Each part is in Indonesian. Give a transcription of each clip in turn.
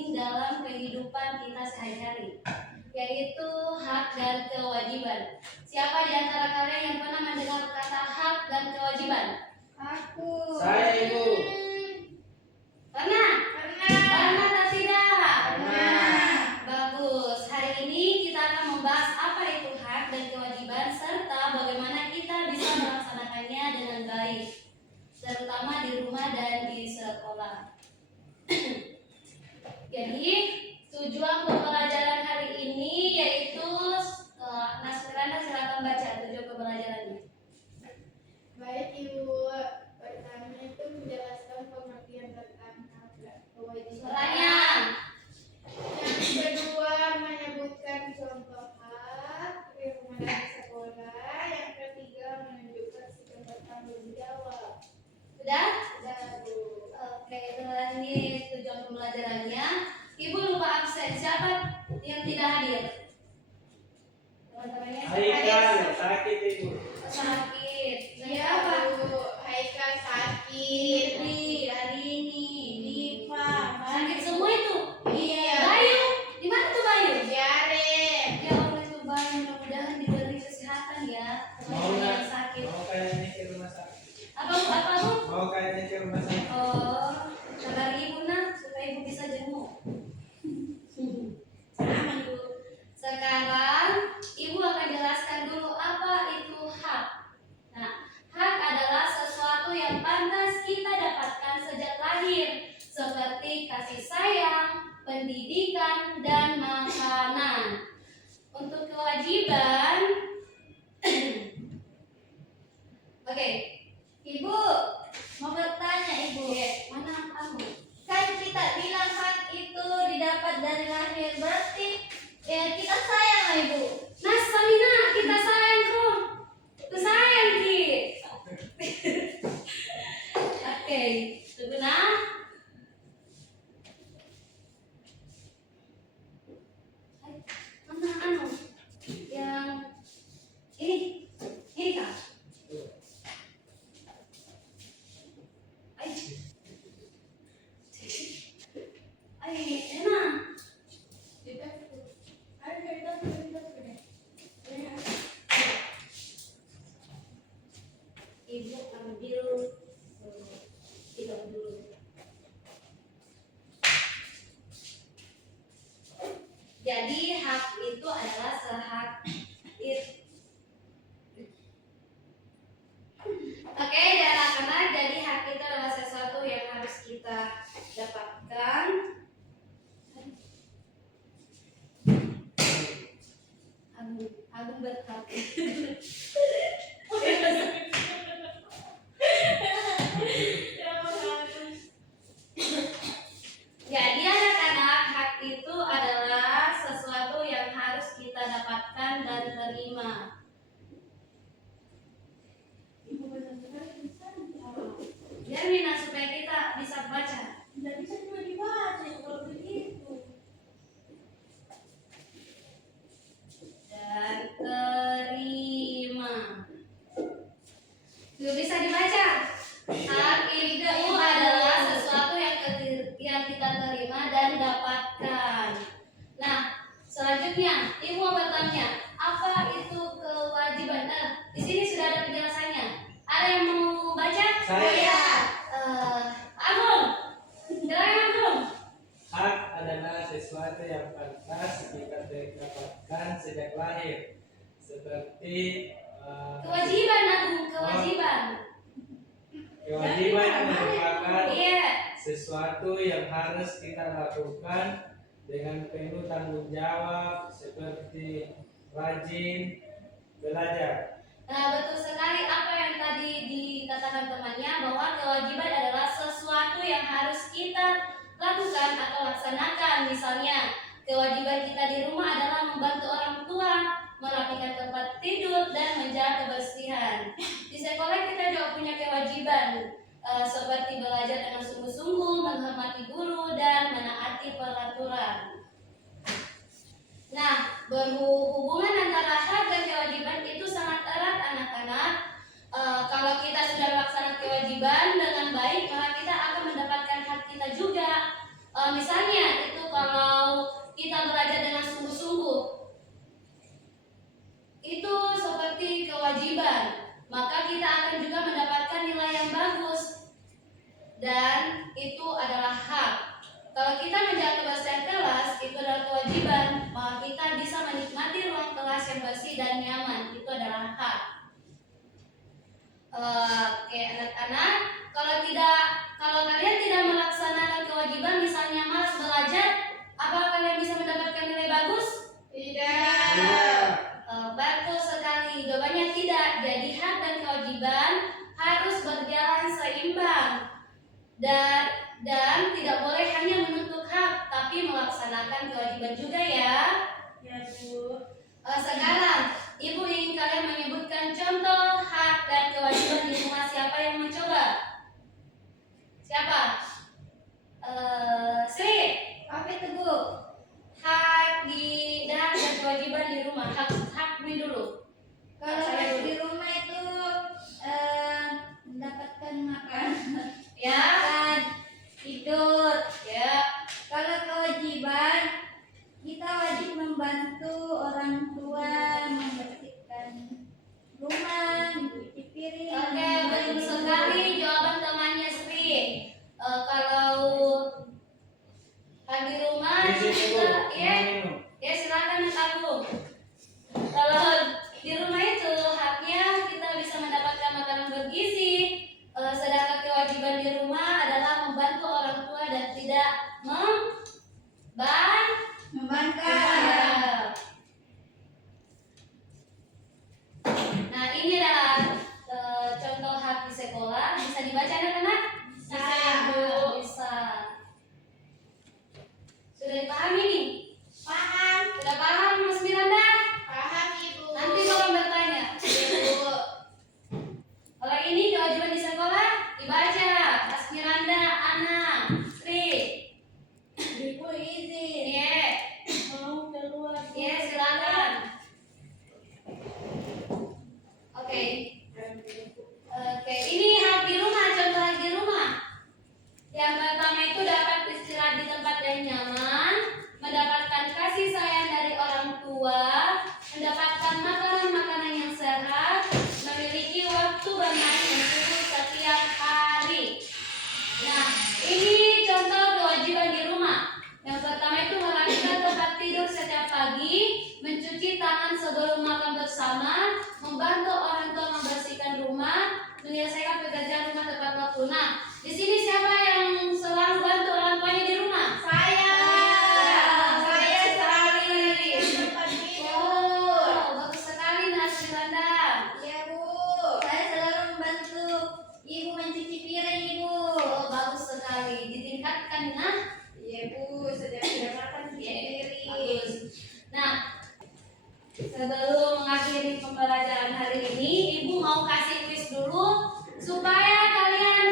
penting dalam kehidupan kita sehari-hari, yaitu hak dan kewajiban. Siapa di antara kalian yang pernah mendengar kata hak dan kewajiban? Aku. Saya, Ibu. Pernah? Pernah atau tidak? Pernah. Bagus. Hari ini kita akan membahas apa itu hak dan kewajiban serta bagaimana kita bisa melaksanakannya dengan baik, terutama di rumah dan di sekolah. Jadi tujuan pembelajaran hari ini yaitu Nasrana, silakan baca tujuan pembelajarannya. Baik Ibu, pertama itu menjelaskan pengertian tentang hak dan kewajiban. Suaranya. Yang kedua menyebutkan contoh hak di rumah dan di sekolah. Yang ketiga menunjukkan sikap bertanggung jawab. Sudah? Sudah Bu. Oke, itulah ini tujuan pembelajarannya. Ibu lupa absen. Siapa yang tidak hadir? Teman-temannya Haikal sakit, Ibu. sakit. Iya Bu, Haikal sakit. Fitri, Arini, Diva, sakit semua itu. Iya. Bayu, di mana tuh Bayu? Biarin. Ya Allah itu Bayu, mudah-mudahan diberi kesehatan ya. Mau Teman-teman nak? yang sakit. Mau kayaknya ke rumah sakit. Apa Bu? Mau kayaknya ke rumah sakit. Oh, kabar ibu nak supaya ibu bisa jenguk. Aman Bu. Sekarang ibu akan jelaskan dulu apa itu hak. Nah, hak adalah sesuatu yang pantas kita dapatkan sejak lahir, seperti kasih sayang, pendidikan, dan makanan. Untuk kewajiban, oke, Ibu mau bertanya Ibu. Mana kamu? Kan kita bilang hak itu didapat dari lahir, berarti ya kita sayang lah Ibu. Nah, Samina, kita sayang kok. Kita sayang Ki. Oke, tunggu nah. Mana anu? Yang ini Kak. Enak. Ibu ambil tidur dulu. Jadi hak itu adalah sehak Oke, dan anak-anak, jadi hak itu adalah sesuatu yang harus kita dapatkan. Agung berhak. Jadi anak-anak, hak itu adalah sesuatu yang harus kita dapatkan dan terima. Biar Nina supaya kita bisa baca. Tidak bisa cuma dibaca kalau begitu. Dan terima. Tidak bisa dibaca. Hak itu adalah sesuatu yang kita terima dan dapatkan. Nah, selanjutnya Ibu mau bertanya, apa itu kewajiban? Di sini sudah ada penjelasannya. Ada yang mau baca? Saya. Agung, silakan Agung. Hak adalah sesuatu yang pantas kita dapatkan sejak lahir, seperti Kewajiban Agung, kewajiban. kewajiban merupakan Iya. sesuatu yang harus kita lakukan dengan penuh tanggung jawab, seperti rajin belajar. Nah, betul sekali apa yang tadi dikatakan temannya, bahwa kewajiban adalah sesuatu yang harus kita lakukan atau laksanakan. Misalnya, kewajiban kita di rumah adalah membantu orang tua, merapikan tempat tidur, dan menjaga kebersihan. Di sekolah kita juga punya kewajiban, seperti belajar dengan sungguh-sungguh, menghormati guru, dan menaati peraturan. Nah, berhubungan antara hak dan kewajiban itu sangat erat anak-anak. Kalau kita sudah melaksanakan kewajiban dengan baik, maka kita akan mendapatkan hak kita juga. Misalnya itu dan tidak boleh hanya menuntut hak, tapi melaksanakan kewajiban juga ya. Ya, Bu. Sekarang Ibu ingin kalian menyebutkan contoh hak dan kewajiban di rumah. Siapa yang mencoba? Siapa? Sri. Apa itu, Bu? Hak dan kewajiban di rumah. Hak Min dulu. Kalau Saya dulu. di rumah itu mendapatkan makan, Ya. makan, tidur. Ya. Kalau kewajiban, kita wajib membantu orang tua membersihkan rumah, mencuci piring. Oke, betul sekali jawaban temannya Sri. Kalau hak di rumah Di situ, Bu. kita, ya, Minum. ya silakan Tabu. Kalau di rumah itu haknya kita bisa mendapatkan makanan bergizi, sedangkan kewajiban di rumah adalah membantu orang tua dan tidak Membangkang. Nah, ini adalah contoh hak di sekolah. Bisa dibaca anak-anak? Bisa. Bu. Bisa. Sudah dipahami nih? Paham? Sudah paham Mas Miranda? Paham, Ibu. Nanti tolong bertanya. Ibu. Kalau ini kewajiban di sekolah dibaca. Mas Miranda, Ana, Sri. Ibu izin. Iya. Mau keluar. Iya, silakan. Oke. Oke, ini hak di rumah, contoh hak di rumah. Yang pertama itu dapat istirahat di tempat yang nyaman, mendapatkan kasih sayang dari orang tua, mendapatkan makanan-makanan yang sehat, memiliki waktu bermain yang cukup setiap hari. Nah, ini contoh kewajiban di rumah. Yang pertama itu merapikan tempat tidur setiap pagi, mencuci tangan sebelum makan bersama, membantu orang tua membersihkan rumah, menyelesaikan pekerjaan rumah tepat waktu. Nah, di sini siapa yang selalu bantu orang tuanya di rumah? Saya sekali. Tempat tidur. Oh, bagus sekali Nas Miranda. Iya, Bu. Saya selalu membantu Ibu mencuci piring, Ibu. Oh, bagus sekali. Ditingkatkan, nah. Iya, Bu. Setiap sudah makan cuci piring. Bagus. Nah, sebelum mengakhiri pembelajaran hari ini, Ibu mau kasih kuis dulu supaya kalian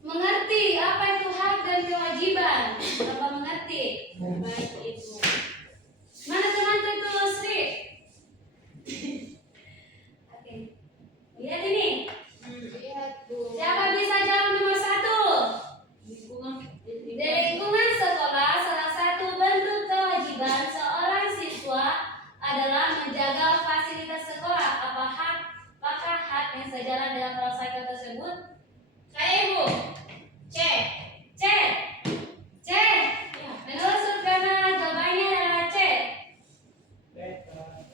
mengerti apa itu hak dan kewajiban. Apa mengerti? Baik, Ibu. Mana teman itu Sri? Oke. Lihat ini. Lihat, Bu. Siapa bisa jawab nomor 1? Di lingkungan sekolah, salah satu bentuk kewajiban seorang siswa adalah menjaga fasilitas sekolah. Apakah hak yang sejalan dengan prasangka tersebut? Saya Ibu. C. Menurut Surkana jawabannya adalah C.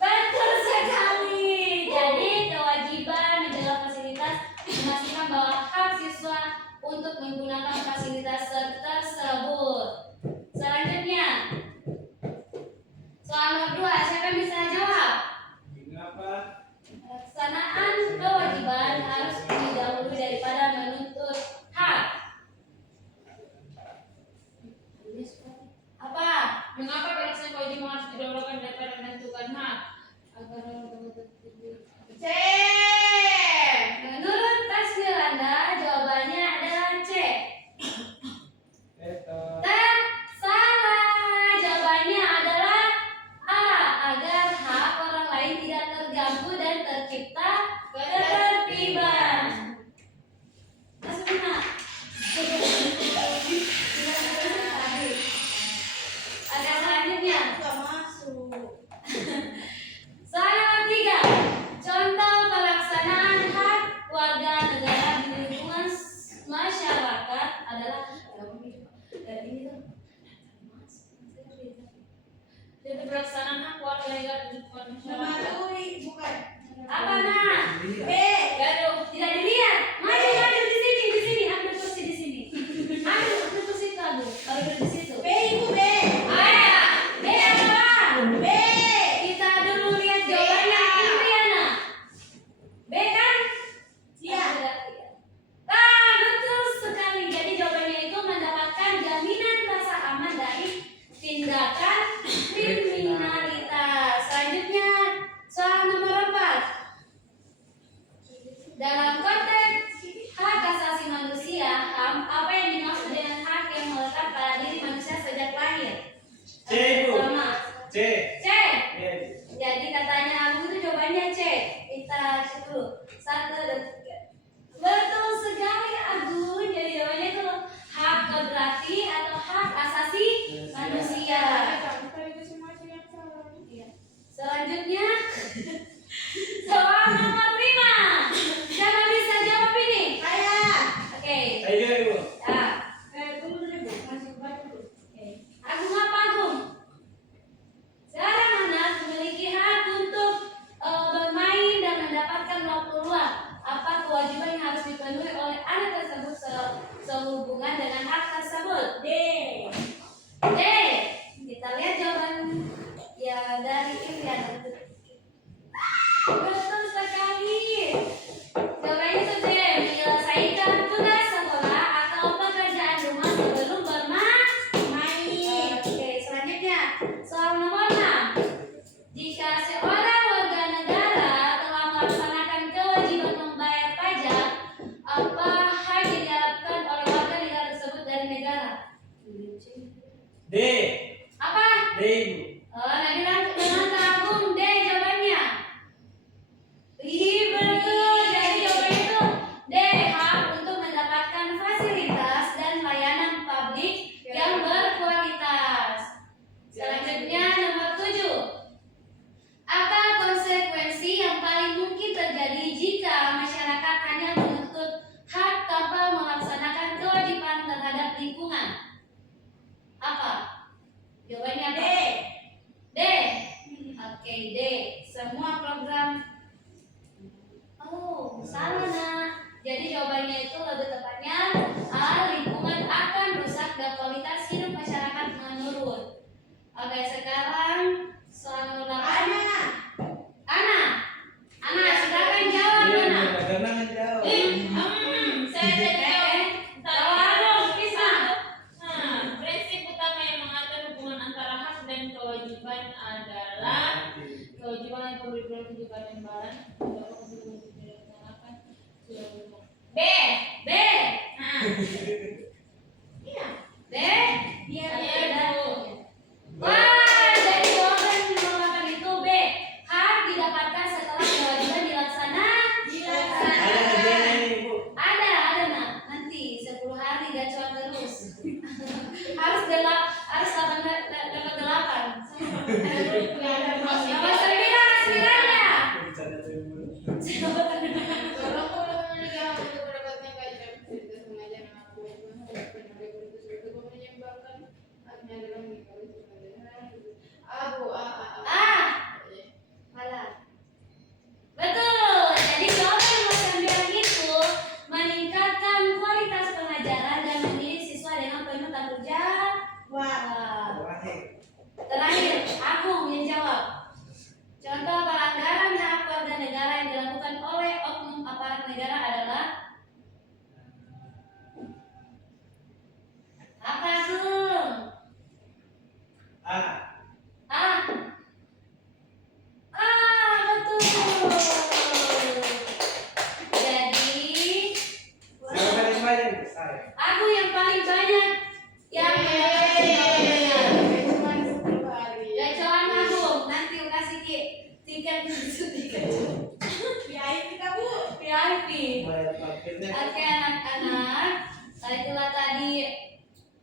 Betul sekali. Jadi kewajiban menjaga fasilitas memastikan bahwa hak siswa untuk menggunakan fasilitas tersebut. Selanjutnya, soal nomor 2, siapa yang bisa jawab? Mengapa? Pelaksanaan kewajiban harus didahului daripada menuntut hak. Apa? Mengapa pelaksanaan kewajiban harus didahulukan daripada menentukan hak? Agar C. Menurut Tas Miranda, jawabannya adalah C. Salah. Jawabannya adalah A. Agar hak orang lain tidak terganggu dan tercipta ketertiban. Mas Mina. Ada selanjutnya. Nggak masuk. Soal nomor 3. Contoh pelaksanaan hak warga negara di lingkungan masyarakat adalah ini tuh. jadi pelaksanaan hak warga negara di lingkungan masyarakat. Mematuhi, bukan. Apa nah? B. Aduh, tidak dilihat. Maju di sini, ambil kursi di sini. Ambil kursi itu, Abu. Ambil di situ. B, Ibu, B. B apa? B. Kita dulu lihat jawabannya Indriana. B kan? Iya. Ah, C, Ibu. Pertama. C. C. Iya. Jadi katanya Agung itu jawabannya C. Kita cek dulu. 1, 2, 3. Betul sekali Agung. Jadi jawabannya itu hak berarti atau hak asasi manusia. Tadi itu semua yang salah. Iya. Selanjutnya soal nomor 5. Siapa bisa jawab ini? Saya. Oke. Ayo juga, Ibu. Ya. Tunggu dulu Bu, masih banyak dulu. Oke. Agung apa Agung? Seorang anak memiliki hak untuk bermain dan mendapatkan waktu luang. Apa kewajiban yang harus dipenuhi oleh anak tersebut sehubungan dengan hak tersebut? D. D. Kita lihat jawaban ya dari Irian. Betul sekali. Jawabannya itu D. Menyelesaikan tugas sekolah atau pekerjaan rumah sebelum bermain. Oke, selanjutnya soal nomor 6. Jika seorang warga negara telah melaksanakan kewajiban membayar pajak, apa hak yang diharapkan oleh warga negara tersebut dari negara? D. Apa? D, Ibu. Nabila dengan Agung D jawabannya. Ih, betul. Jadi jawabannya itu D, hak untuk mendapatkan fasilitas dan layanan publik yang berkualitas. Selanjutnya nomor 7. Apa konsekuensi yang paling mungkin terjadi jika masyarakat hanya menuntut hak tanpa melaksanakan kewajiban terhadap lingkungan? Apa? Jawabannya D. apa? D. Oke, D. Semua program. Oh, salah nak. Jadi jawabannya itu lebih tepatnya A. Lingkungan akan rusak dan kualitas hidup masyarakat menurun. Oke, sekarang soal nomor 8. Ana. Ana, silakan jawab Iya, Ana. Ibu. Karena menjawab. Saya jadi jawab. Jawab Agung, bisa. Nah, prinsip utama yang mengatur hubungan antara hak dan kewajiban adalah kewajiban yang pemberi kewajiban imbalan B. B. Nah, Iya. B. Iya, Ada. Bu. Wah, jadi jawaban nomor 8 itu B. Hak didapatkan setelah kewajiban Ada hadiahnya ini, Ibu. Ada nak. Nanti 10 hari gacuan terus. harus 8. Nomor 9 hasilnya. Bercanda tuh, Ibu. Tolong kalau memiliki hak untuk mendapatkan kajian fasilitas mengajar yang aku lakukan harus benar benar betul menyeimbangkan haknya dalam mengikuti kepentingan Abu Malah. Betul. Jadi jawaban nomor 9 itu meningkatkan kualitas pengajaran dan mendidik siswa dengan penuh tanggung jawab. Terakhir. Terakhir, Agung yang jawab. Contoh pelanggaran hak warga negara yang dilakukan oleh oknum aparat negara adalah apa Agung? A. Betul. Jadi Siapa yang banyak? Saya. aku yang paling banyak yang cuma 10 hari. gacoan aku nanti aku kasih tiket VIP. Bayar parkirnya. Oke anak-anak, itulah tadi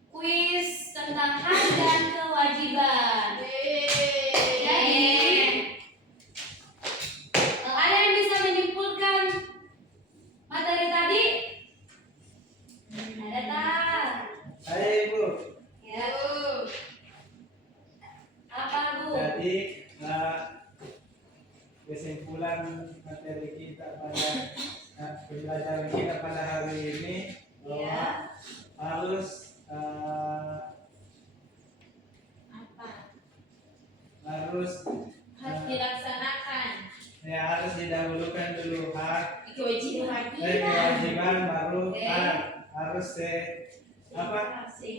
kuis tentang hak dan kewajiban. Jadi ada yang bisa menyimpulkan materi tadi? Ada tak? Saya, Ibu. Ya. Apa Bu? Jadi kesimpulan materi kita pada pembelajaran kita pada hari ini bahwa Ya. harus harus dilaksanakan ya harus didahulukan dulu hak kewajiban kewajiban baru Oke. hak harus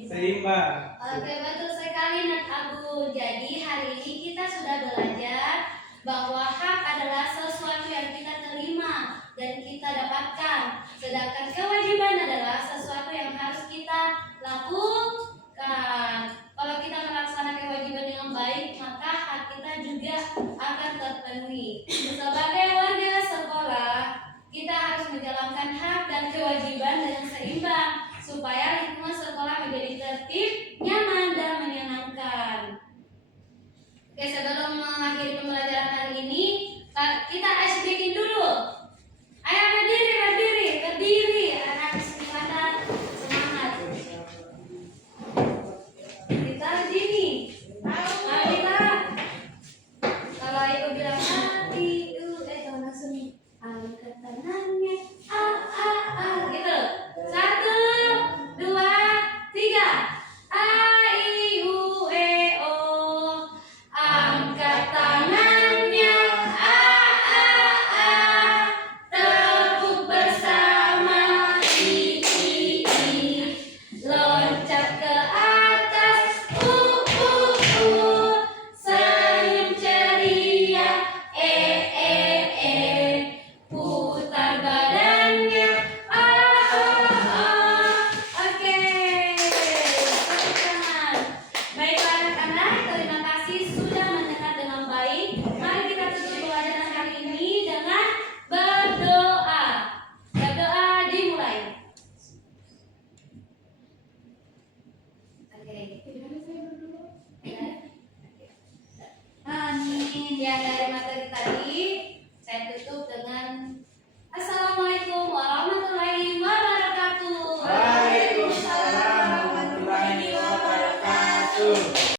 seimbang. Oke, betul sekali Nak Agung. Jadi hari ini kita sudah belajar bahwa hak adalah sesuatu yang kita terima dan kita dapatkan. Sedangkan kewajiban adalah sesuatu yang harus kita lakukan. Kalau kita melaksanakan kewajiban Oke, sebelum mengakhiri pembelajaran hari ini, kita ice breaking dulu. Ayo berdiri, anak kesempatan semangat. Kita berdiri. Kita kalau ibu bilang kalau langsung angkat tangannya gitu. 1, 2, 3. A I U E O. Angkat tangannya. Tepuk bersama. I. Loncat ke atas. Senyum ceria. Putar badannya. Oke. Tepuk tangan. Baiklah anak-anak, terima kasih sudah mendengar dengan baik. Mari kita tutup pelajaran hari ini dengan berdoa. Berdoa dimulai. Oke. Ya. Amin. Ya, dari materi tadi saya tutup